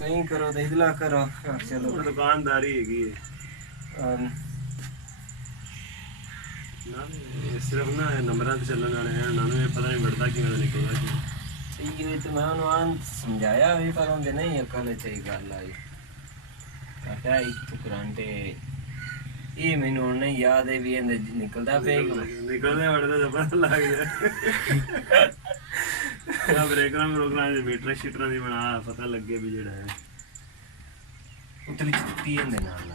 कहीं करो तो इधला करो चलो दुकानदारी हैगी सिर्फ ना नंबरां ते चलने वाले हैं उन्होंने पता नहीं बढ़ता कि मैं निकलदा कि ये तो मैं उन्होंने समझाया भी पर उनके नहीं अकल चाहिए गल आई क्या एक करांटे ये मैनू नहीं याद है भी निकलदा पे निकलने वाले तो पता लग गया क्या ब्रेकरा में रोकना है मीटर शीटर दी बना पता लग गया भी जेड़ा है उतली छुट्टी है नाल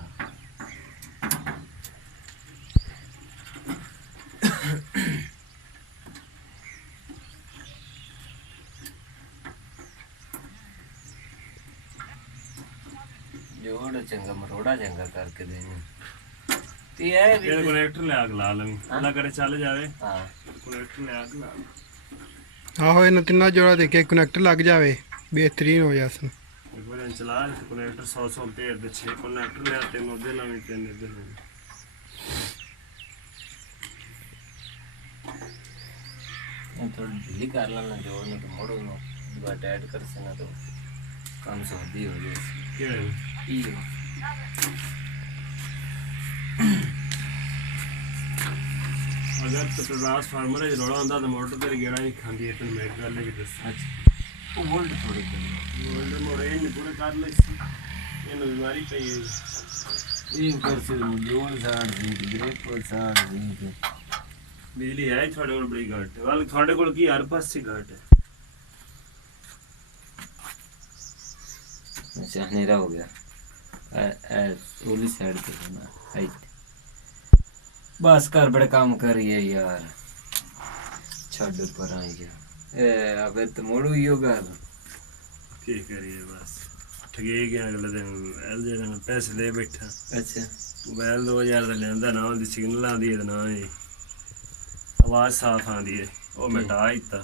जोड़ चंगा मरोड़ा चंगा करके देने ते है ये कनेक्टर ले आग ला लंग अल्लाह करे चल जावे हां कनेक्टर ले आग ला आहो इन तिन्ना जोड़ा देखे कनेक्टर लग जावे बेहतरीन हो जासन एक बार चला कनेक्टर 100 एम्पीयर दे 6 कनेक्टर ले आते मोदे ला में तीन दे थोड़ी ढीली कर लेना जोड़ने तो मोड़ो ना दोबारा ऐड कर से ना तो काम सौदी हो जाए क्या है ये अगर तो ट्रांसफार्मर है रोड़ा होता तो मोटर तेरी गेड़ा ही खांदी है तो मैं कर ले दस अच्छा वो वोल्ट थोड़ी कर वोल्ट मोड़े इन पूरे कर ले इन बीमारी पे ये कर से जोड़ साड़ दी ब्रेक को साड़ दी बिजली है थोड़े को बड़ी घट वाल थोड़े को की हर पास से घट है अच्छा अंधेरा हो गया ओली साइड पे ना हाइट बस कर बड़े काम करिए यार छड़ पर आई जा ए अबे तो मोड़ू ही होगा की करिए बस ठगे गया अगले दिन एल जे पैसे दे बैठा अच्छा मोबाइल 2000 ਦਾ ਲੈਂਦਾ ਨਾ ਉਹਦੀ ਸਿਗਨਲ ਆਉਂਦੀ ਹੈ ਨਾ ਹੀ आवाज साफ आती है वो मैं हटा दिता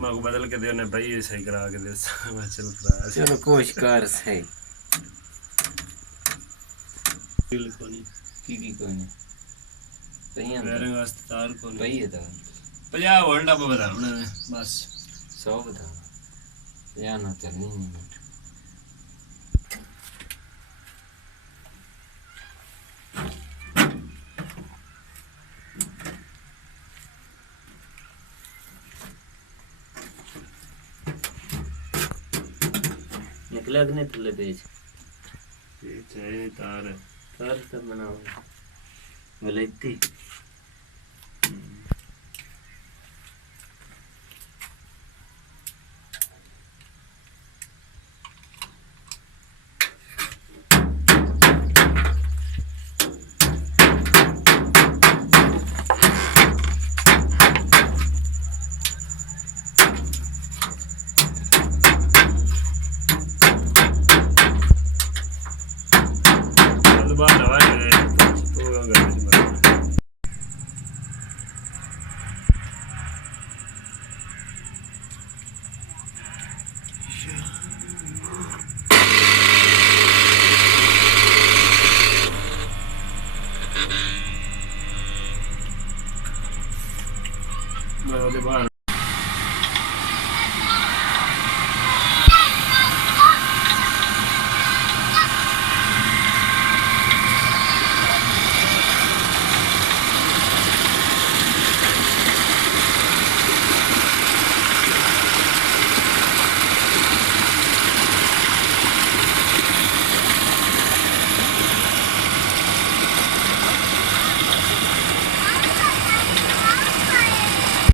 मैं को बदल के देने भाई ये सही करा के दे मैं चल करा चलो कोशिश कर सही कोनी की कोई नहीं सही है मेरे वास्ते तार को सही है तो 50 वोल्ट अब बताना है बस 100 बता या ना चलनी नहीं निकले अगने थल्ले पेज ये चाहिए तार है तार सब बनाओ गलती